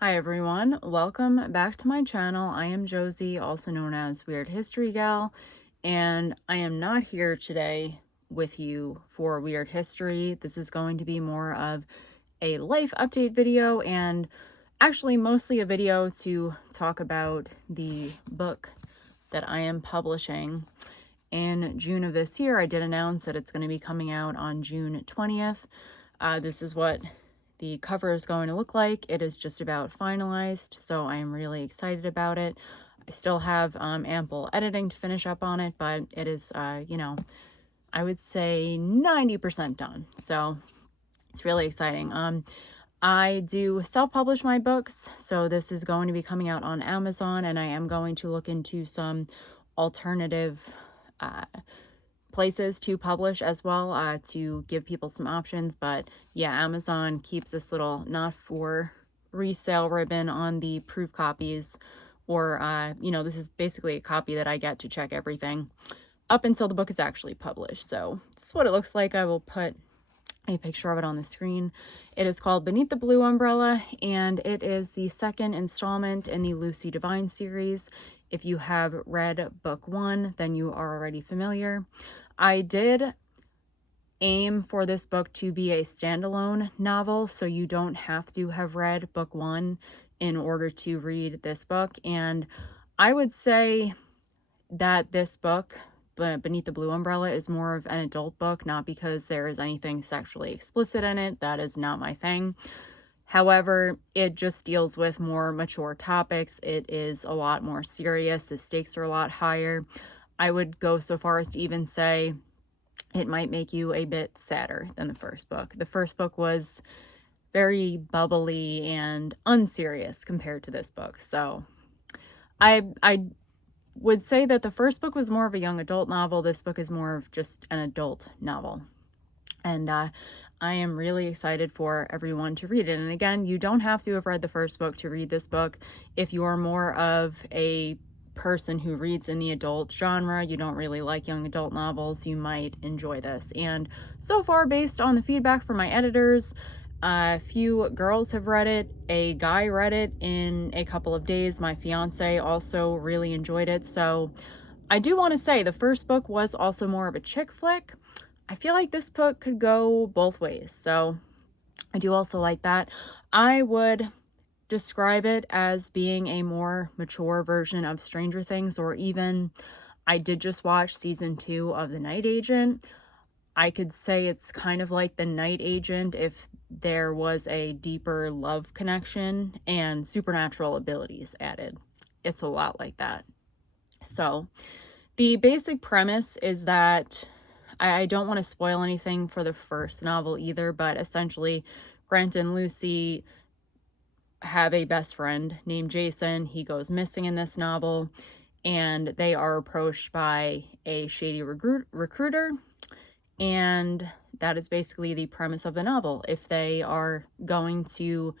Hi everyone, welcome back to my channel. I am Josie, also known as Weird History Gal, and I am not here today with you for Weird History. This is going to be more of a life update video and actually mostly a video to talk about the book that I am publishing. In June of this year, I did announce that it's going to be coming out on June 20th. This is what the cover is going to look like. It is just about finalized, so I am really excited about it. I still have ample editing to finish up on it, but it is, I would say 90% done. So it's really exciting. I do self-publish my books, so this is going to be coming out on Amazon, and I am going to look into some alternative uh, places to publish as well, to give people some options. But yeah, Amazon keeps this little not for resale ribbon on the proof copies, or this is basically a copy that I get to check everything up until the book is actually published. So this is what it looks like. I will put a picture of it on the screen. It is called Beneath the Blue Umbrella, and it is the second installment in the Lucy Divine series. If you have read book one, then you are already familiar. I did aim for this book to be a standalone novel, so you don't have to have read book one in order to read this book. And I would say that this book, Beneath the Blue Umbrella, is more of an adult book, not because there is anything sexually explicit in it. That is not my thing. However, it just deals with more mature topics. It is a lot more serious. The stakes are a lot higher. I would go so far as to even say it might make you a bit sadder than the first book. The first book was very bubbly and unserious compared to this book. So I would say that the first book was more of a young adult novel. This book is more of just an adult novel. And I am really excited for everyone to read it. And again, you don't have to have read the first book to read this book. If you are more of a person who reads in the adult genre, you don't really like young adult novels, you might enjoy this. And so far, based on the feedback from my editors, a few girls have read it, a guy read it in a couple of days, my fiance also really enjoyed it. So I do want to say the first book was also more of a chick flick. I feel like this book could go both ways, so I do also like that. I would describe it as being a more mature version of Stranger Things, or even I did just watch season 2 of The Night Agent. I could say it's kind of like The Night Agent if there was a deeper love connection and supernatural abilities added. It's a lot like that. So the basic premise is that I don't want to spoil anything for the first novel either, but essentially Grant and Lucy have a best friend named Jason. He goes missing in this novel, and they are approached by a shady recruiter, and that is basically the premise of the novel. If they are going to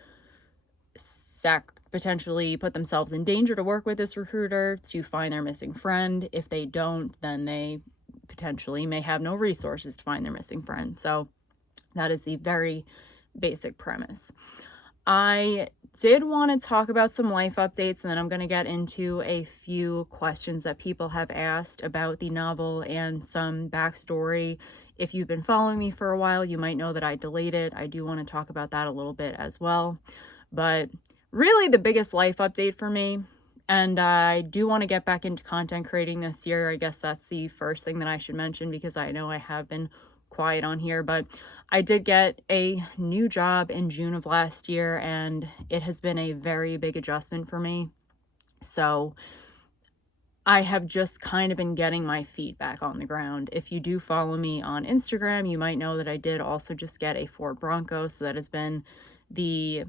potentially put themselves in danger to work with this recruiter to find their missing friend. If they don't, then they potentially may have no resources to find their missing friend. So that is the very basic premise. I did want to talk about some life updates, and then I'm going to get into a few questions that people have asked about the novel and some backstory. If you've been following me for a while, you might know that I delayed it. I do want to talk about that a little bit as well. But really the biggest life update for me, and I do want to get back into content creating this year. I guess that's the first thing that I should mention, because I know I have been quiet on here, but I did get a new job in June of last year, and it has been a very big adjustment for me. So I have just kind of been getting my feet back on the ground. If you do follow me on Instagram, you might know that I did also just get a Ford Bronco, so that has been the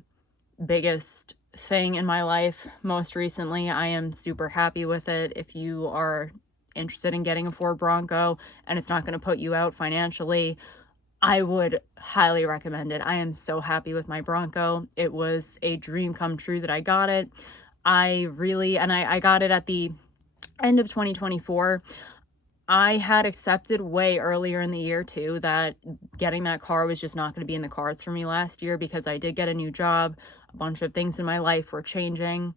biggest thing in my life most recently. I am super happy with it. If you are interested in getting a Ford Bronco and it's not going to put you out financially, I would highly recommend it. I am so happy with my Bronco. It was a dream come true that I got it. I got it at the end of 2024. I had accepted way earlier in the year too that getting that car was just not going to be in the cards for me last year, because I did get a new job. A bunch of things in my life were changing.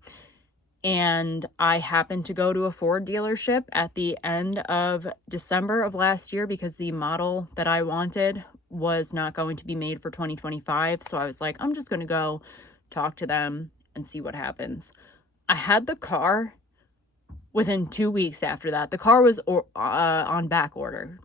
And I happened to go to a Ford dealership at the end of December of last year because the model that I wanted was not going to be made for 2025. So I was like, I'm just going to go talk to them and see what happens. I had the car within 2 weeks after that. The car was on back order,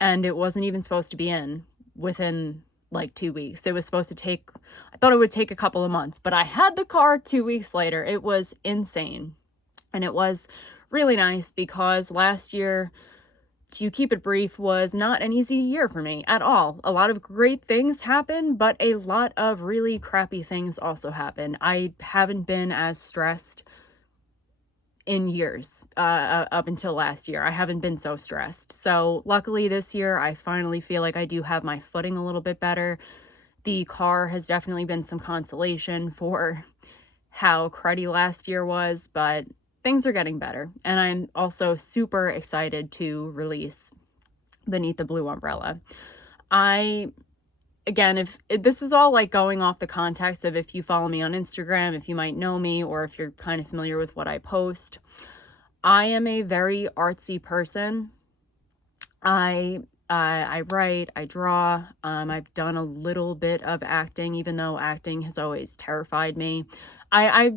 and it wasn't even supposed to be in within like 2 weeks. It was supposed to take, I thought it would take a couple of months, but I had the car 2 weeks later. It was insane. And it was really nice because last year, to keep it brief, was not an easy year for me at all. A lot of great things happened, but a lot of really crappy things also happened. I haven't been as stressed in years, up until last year. I haven't been so stressed. So luckily this year, I finally feel like I do have my footing a little bit better. The car has definitely been some consolation for how cruddy last year was, but things are getting better. And I'm also super excited to release Beneath the Blue Umbrella. Again, if this is all like going off the context of if you follow me on Instagram, if you might know me, or if you're kind of familiar with what I post, I am a very artsy person. I write, I draw, I've done a little bit of acting, even though acting has always terrified me. I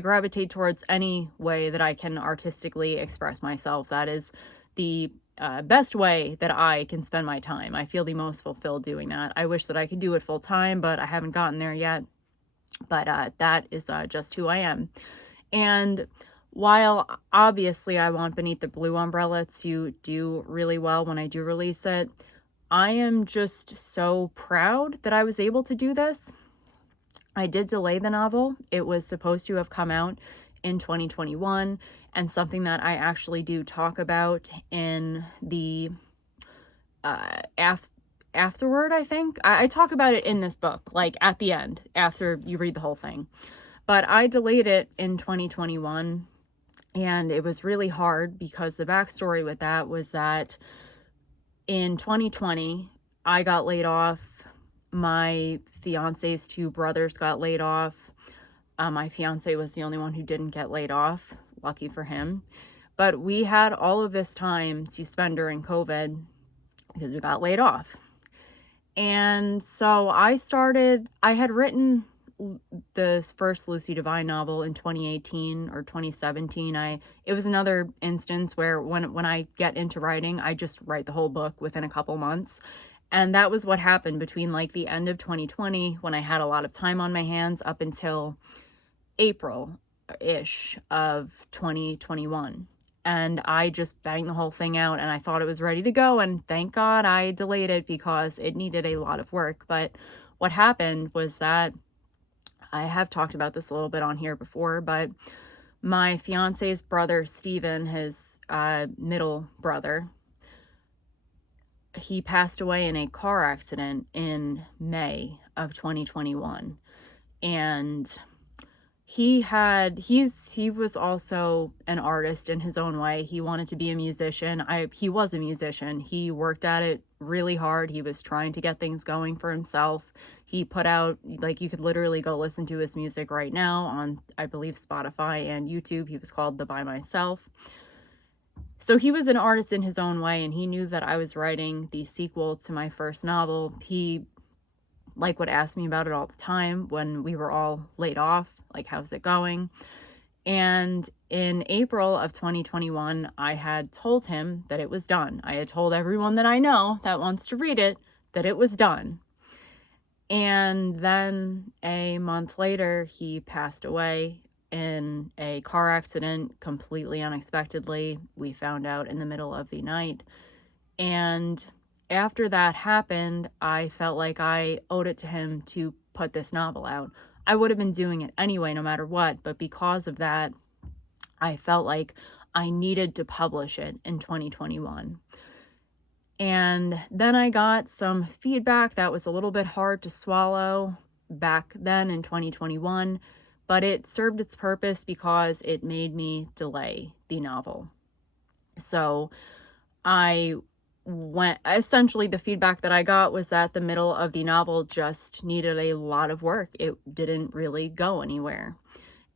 gravitate towards any way that I can artistically express myself. That is the best way that I can spend my time. I feel the most fulfilled doing that. I wish that I could do it full time, but I haven't gotten there yet. But that is just who I am. And while obviously I want Beneath the Blue Umbrella to do really well when I do release it, I am just so proud that I was able to do this. I did delay the novel. It was supposed to have come out in 2021, and something that I actually do talk about in the afterward, I think. I talk about it in this book, like at the end, after you read the whole thing. But I delayed it in 2021, and it was really hard because the backstory with that was that in 2020, I got laid off. My fiance's two brothers got laid off. My fiance was the only one who didn't get laid off. Lucky for him. But we had all of this time to spend during COVID because we got laid off. And so I had written the first Lucy Divine novel in 2018 or 2017. It was another instance where when I get into writing, I just write the whole book within a couple months. And that was what happened between like the end of 2020, when I had a lot of time on my hands, up until April-ish of 2021. And I just banged the whole thing out, and I thought it was ready to go, and thank God I delayed it because it needed a lot of work. But what happened was that, I have talked about this a little bit on here before, but my fiance's brother, Steven, his middle brother, he passed away in a car accident in May of 2021. And he was also an artist in his own way. He wanted to be a musician. He was a musician. He worked at it really hard. He was trying to get things going for himself. He put out, like, you could literally go listen to his music right now on, I believe, Spotify and YouTube. He was called The By Myself. So he was an artist in his own way, and he knew that I was writing the sequel to my first novel. He would ask me about it all the time when we were all laid off, like, how's it going? And in April of 2021, I had told him that it was done. I had told everyone that I know that wants to read it that it was done. And then a month later, he passed away in a car accident, completely unexpectedly. We found out in the middle of the night. And after that happened, I felt like I owed it to him to put this novel out. I would have been doing it anyway, no matter what, but because of that, I felt like I needed to publish it in 2021. And then I got some feedback that was a little bit hard to swallow back then in 2021, but it served its purpose because it made me delay the novel. So I when essentially the feedback that I got was that the middle of the novel just needed a lot of work. It didn't really go anywhere.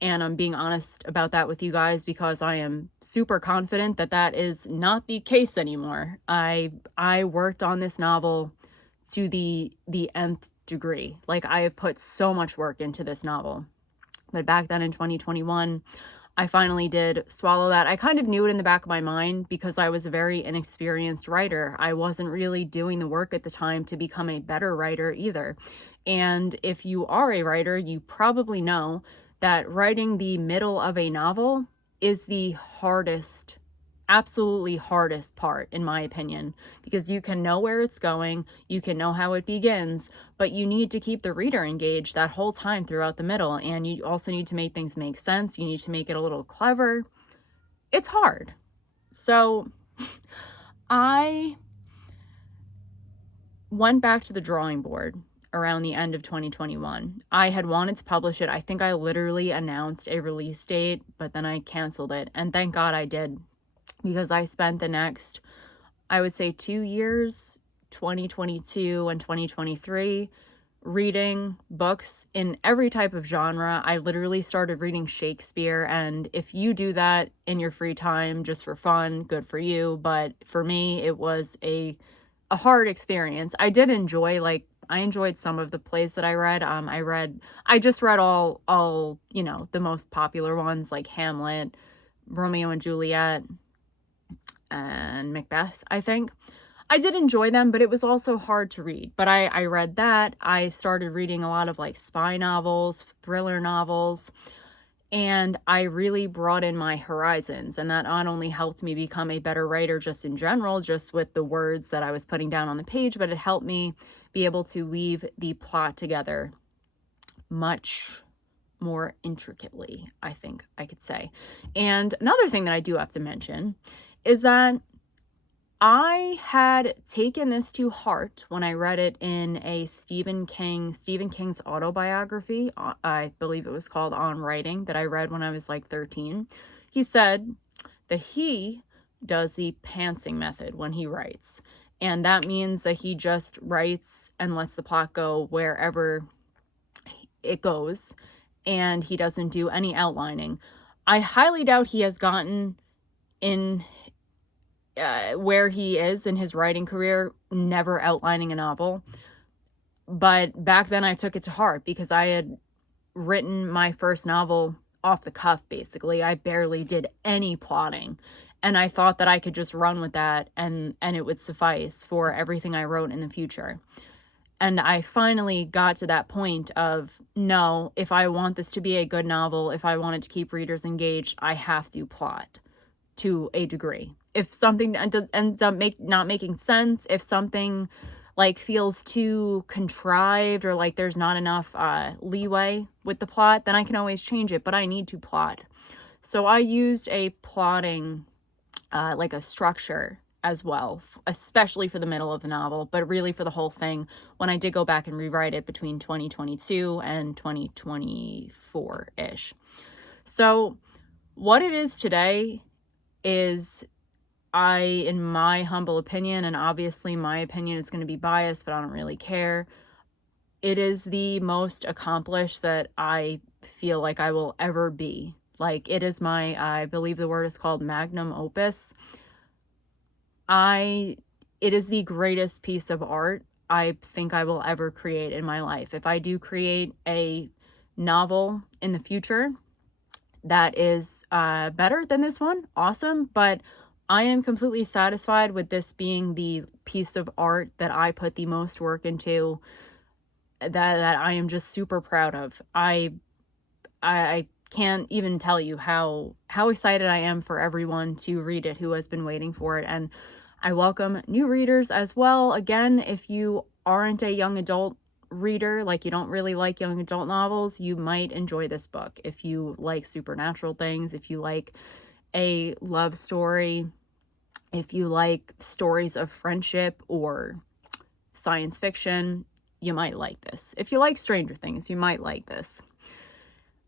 And I'm being honest about that with you guys because I am super confident that that is not the case anymore. I worked on this novel to the nth degree. Like, I have put so much work into this novel. But back then in 2021, I finally did swallow that. I kind of knew it in the back of my mind because I was a very inexperienced writer. I wasn't really doing the work at the time to become a better writer either. And if you are a writer, you probably know that writing the middle of a novel is the hardest, absolutely hardest part, in my opinion, because you can know where it's going, you can know how it begins, but you need to keep the reader engaged that whole time throughout the middle. And you also need to make things make sense. You need to make it a little clever. It's hard. So I went back to the drawing board around the end of 2021. I had wanted to publish it. I think I literally announced a release date, but then I canceled it. And thank God I did, because I spent the next, I would say, 2 years, 2022 and 2023, reading books in every type of genre. I literally started reading Shakespeare, and if you do that in your free time just for fun, good for you. But for me, it was a hard experience. I did enjoy, like, I enjoyed some of the plays that I read. I just read all, the most popular ones like Hamlet, Romeo and Juliet, and Macbeth, I think. I did enjoy them, but it was also hard to read. But I read that. I started reading a lot of like spy novels, thriller novels, and I really broadened my horizons. And that not only helped me become a better writer just in general, just with the words that I was putting down on the page, but it helped me be able to weave the plot together much more intricately, I think I could say. And another thing that I do have to mention is that I had taken this to heart when I read it in a Stephen King's autobiography. I believe it was called On Writing, that I read when I was like 13. He said that he does the pantsing method when he writes. And that means that he just writes and lets the plot go wherever it goes, and he doesn't do any outlining. I highly doubt he has gotten in where he is in his writing career, never outlining a novel. But back then I took it to heart because I had written my first novel off the cuff, basically. I barely did any plotting. And I thought that I could just run with that and it would suffice for everything I wrote in the future. And I finally got to that point of, no, if I want this to be a good novel, if I want it to keep readers engaged, I have to plot to a degree. If something ends up not making sense, if something like feels too contrived or like there's not enough leeway with the plot, then I can always change it, but I need to plot. So I used a plotting, like a structure as well, especially for the middle of the novel, but really for the whole thing when I did go back and rewrite it between 2022 and 2024-ish. So what it is today is, in my humble opinion, and obviously my opinion is going to be biased, but I don't really care, it is the most accomplished that I feel like I will ever be. Like, it is my, I believe the word is called magnum opus. It is the greatest piece of art I think I will ever create in my life. If I do create a novel in the future that is better than this one, awesome. But I am completely satisfied with this being the piece of art that I put the most work into, that I am just super proud of. I can't even tell you how excited I am for everyone to read it who has been waiting for it. And I welcome new readers as well. Again, if you aren't a young adult reader, like you don't really like young adult novels, you might enjoy this book. If you like supernatural things, if you like a love story, if you like stories of friendship or science fiction, you might like this. If you like Stranger Things, you might like this.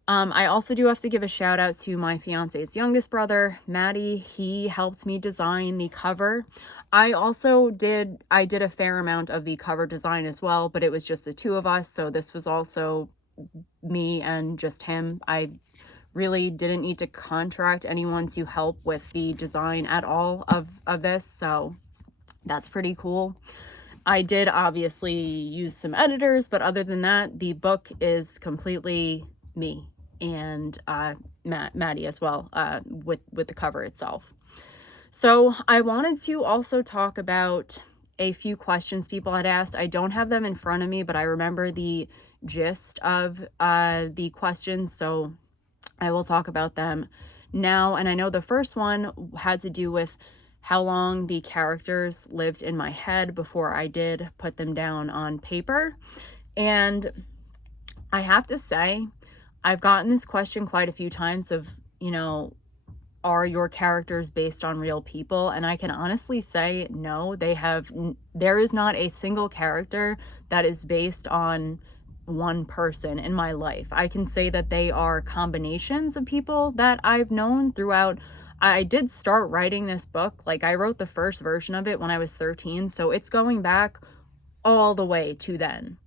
I also do have to give a shout out to my fiance's youngest brother, Maddie. He helped me design the cover. I did a fair amount of the cover design as well, but it was just the two of us, so this was also me and just him. I really didn't need to contract anyone to help with the design at all of this, so that's pretty cool. I did obviously use some editors, but other than that, the book is completely me and Maddie as well, with the cover itself. So I wanted to also talk about a few questions people had asked. I don't have them in front of me, but I remember the gist of the questions, so I will talk about them now. And I know the first one had to do with how long the characters lived in my head before I did put them down on paper. And I have to say, I've gotten this question quite a few times of, are your characters based on real people? And I can honestly say no, there is not a single character that is based on one person in my life. I can say that they are combinations of people that I've known throughout. I did start writing this book, like I wrote the first version of it when I was 13, so it's going back all the way to then.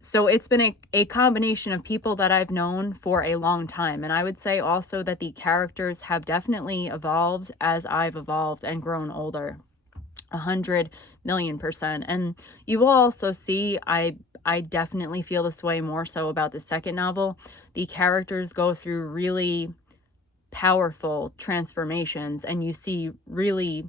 So it's been a combination of people that I've known for a long time. And I would say also that the characters have definitely evolved as I've evolved and grown older. 100,000,000%. And you will also see, I definitely feel this way more so about the second novel. The characters go through really powerful transformations, and you see really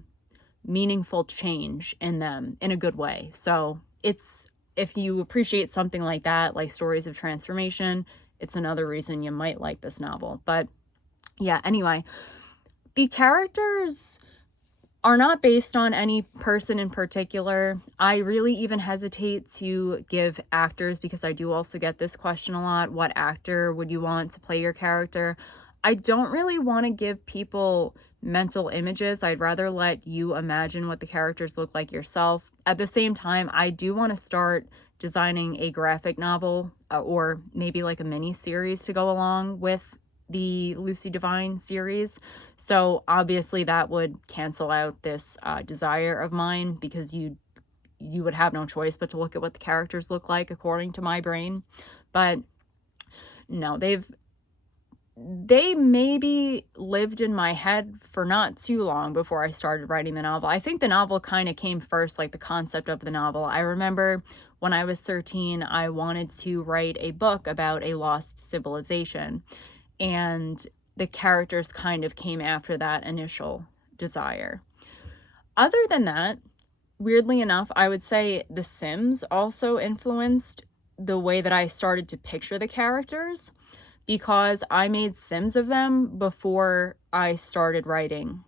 meaningful change in them in a good way. So if you appreciate something like that, like stories of transformation, it's another reason you might like this novel. But yeah, anyway, the characters are not based on any person in particular. I really even hesitate to give actors, because I do also get this question a lot. What actor would you want to play your character? I don't really want to give people mental images. I'd rather let you imagine what the characters look like yourself. At the same time, I do want to start designing a graphic novel, or maybe like a mini series to go along with the Lucy Divine series. So obviously that would cancel out this desire of mine, because you would have no choice but to look at what the characters look like according to my brain. But no, they maybe lived in my head for not too long before I started writing the novel. I think the novel kind of came first, like the concept of the novel. I remember when I was 13, I wanted to write a book about a lost civilization, and the characters kind of came after that initial desire. Other than that, weirdly enough, I would say The Sims also influenced the way that I started to picture the characters, because I made Sims of them before I started writing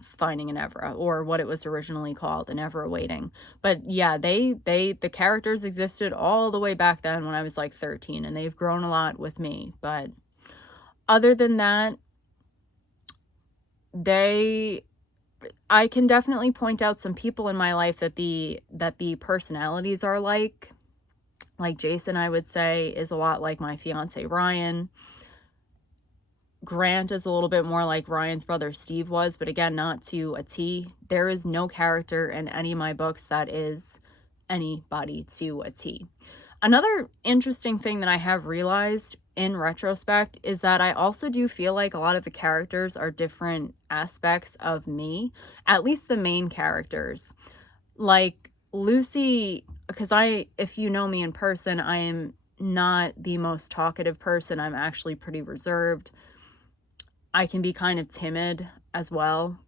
Finding an Evra, or what it was originally called, An Ever Awaiting. But yeah, the characters existed all the way back then when I was like 13, and they've grown a lot with me. But other than that, I can definitely point out some people in my life that the personalities are like Jason, I would say, is a lot like my fiance Ryan. Grant is a little bit more like Ryan's brother Steve was, but again, not to a T. There is no character in any of my books that is anybody to a T. Another interesting thing that I have realized in retrospect is that I also do feel like a lot of the characters are different aspects of me, at least the main characters. Like Lucy, because if you know me in person, I am not the most talkative person. I'm actually pretty reserved. I can be kind of timid as well.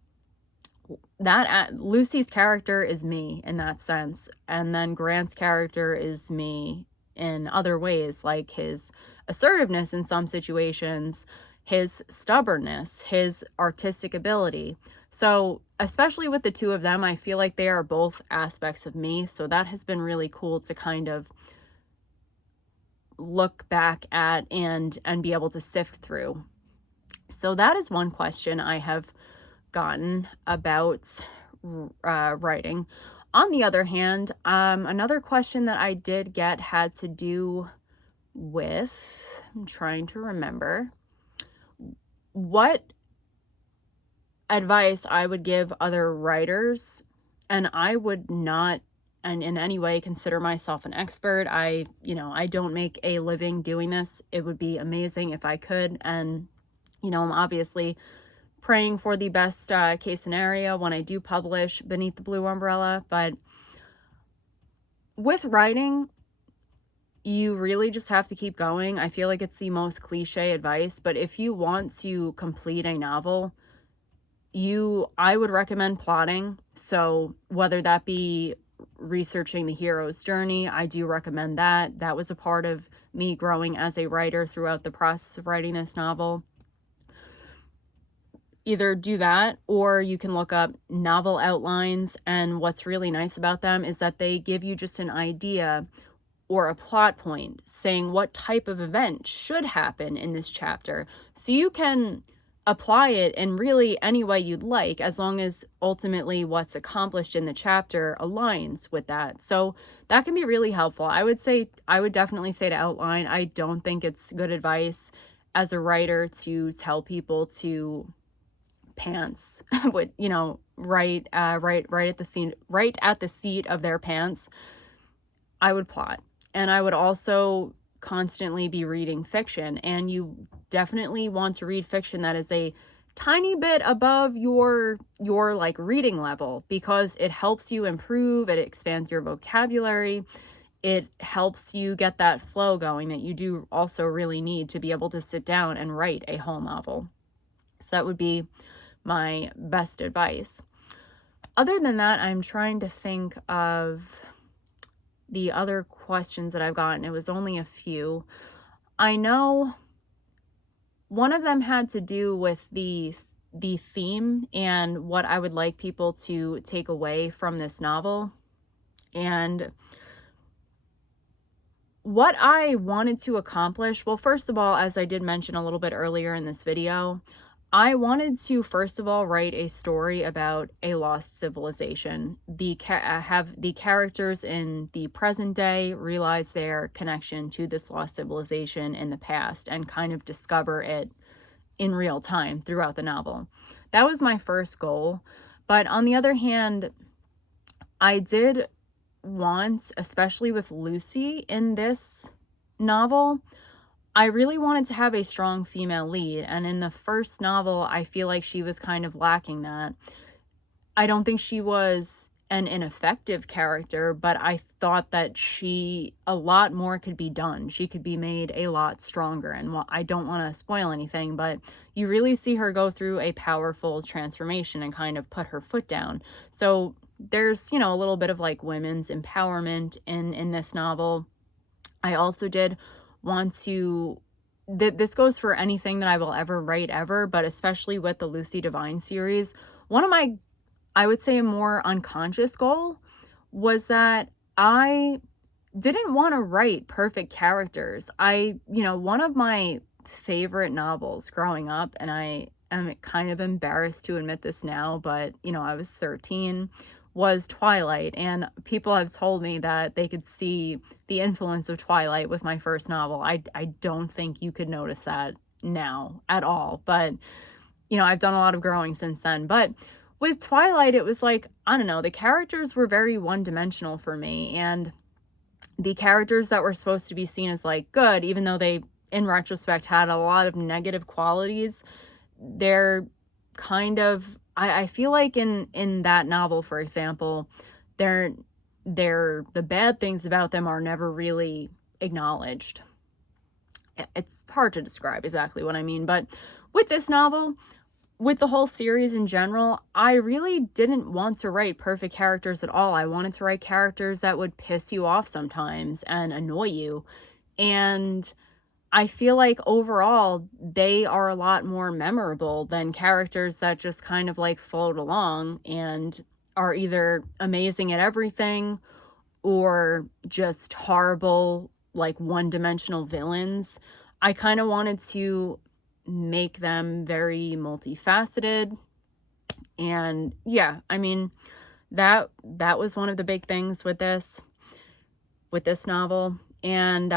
Lucy's character is me in that sense, and then Grant's character is me in other ways, like his assertiveness in some situations, his stubbornness, his artistic ability. So especially with the two of them, I feel like they are both aspects of me, so that has been really cool to kind of look back at and be able to sift through. So that is one question I have gotten about writing. On the other hand, another question that I did get had to do with I'm trying to remember what advice I would give other writers, and I would not and in any way consider myself an expert. I don't make a living doing this. It would be amazing if I could, and I'm obviously praying for the best case scenario when I do publish beneath the blue umbrella. But with writing, you really just have to keep going. I feel like it's the most cliche advice, but if you want to complete a novel, I would recommend plotting. So whether that be researching the hero's journey, I do recommend that. That was a part of me growing as a writer throughout the process of writing this novel. Either do that, or you can look up novel outlines, and what's really nice about them is that they give you just an idea or a plot point saying what type of event should happen in this chapter. So you can apply it in really any way you'd like, as long as ultimately what's accomplished in the chapter aligns with that. So that can be really helpful. I would definitely say to outline. I don't think it's good advice as a writer to tell people to pants would right at the seat of their pants. I would plot, and I would also constantly be reading fiction, and you definitely want to read fiction that is a tiny bit above your like reading level, because it helps you improve, it expands your vocabulary, it helps you get that flow going that you do also really need to be able to sit down and write a whole novel. So that would be my best advice. Other than that, I'm trying to think of the other questions that I've gotten. It was only a few. I know one of them had to do with the theme and what I would like people to take away from this novel. And what I wanted to accomplish, well, first of all, as I did mention a little bit earlier in this video, I wanted to, first of all, write a story about a lost civilization. Have the characters in the present day realize their connection to this lost civilization in the past and kind of discover it in real time throughout the novel. That was my first goal. But on the other hand, I did want, especially with Lucy in this novel, I really wanted to have a strong female lead, and in the first novel, I feel like she was kind of lacking that. I don't think she was an ineffective character, but I thought that a lot more could be done. She could be made a lot stronger, and well, I don't want to spoil anything, but you really see her go through a powerful transformation and kind of put her foot down. So there's, a little bit of like women's empowerment in this novel. I also did want to, this goes for anything that I will ever write ever, but especially with the Lucy Divine series, one of my, I would say a more unconscious goal was that I didn't want to write perfect characters. One of my favorite novels growing up, and I am kind of embarrassed to admit this now, but I was 13, was Twilight, and people have told me that they could see the influence of Twilight with my first novel. I don't think you could notice that now at all, but I've done a lot of growing since then. But with Twilight, it was like, I don't know, the characters were very one-dimensional for me, and the characters that were supposed to be seen as like good, even though they in retrospect had a lot of negative qualities, they're kind of, I feel like in that novel, for example, the bad things about them are never really acknowledged. It's hard to describe exactly what I mean, but with this novel, with the whole series in general, I really didn't want to write perfect characters at all. I wanted to write characters that would piss you off sometimes and annoy you. And I feel like overall, they are a lot more memorable than characters that just kind of like float along and are either amazing at everything or just horrible, like one-dimensional villains. I kind of wanted to make them very multifaceted. And yeah, I mean, that was one of the big things with this novel. And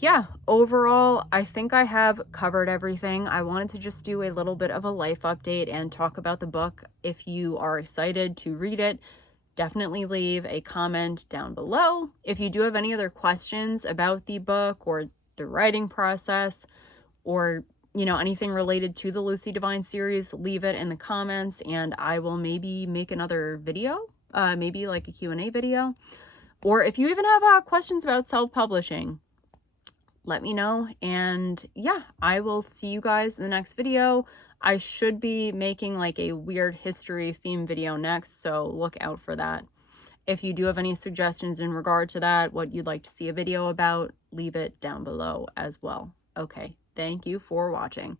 yeah, overall, I think I have covered everything. I wanted to just do a little bit of a life update and talk about the book. If you are excited to read it, definitely leave a comment down below. If you do have any other questions about the book or the writing process, or anything related to the Lucy Divine series, leave it in the comments and I will maybe make another video, maybe like a Q&A video. Or if you even have questions about self-publishing, let me know. And yeah, I will see you guys in the next video. I should be making like a weird history theme video next, so look out for that. If you do have any suggestions in regard to that, what you'd like to see a video about, leave it down below as well. Okay, thank you for watching.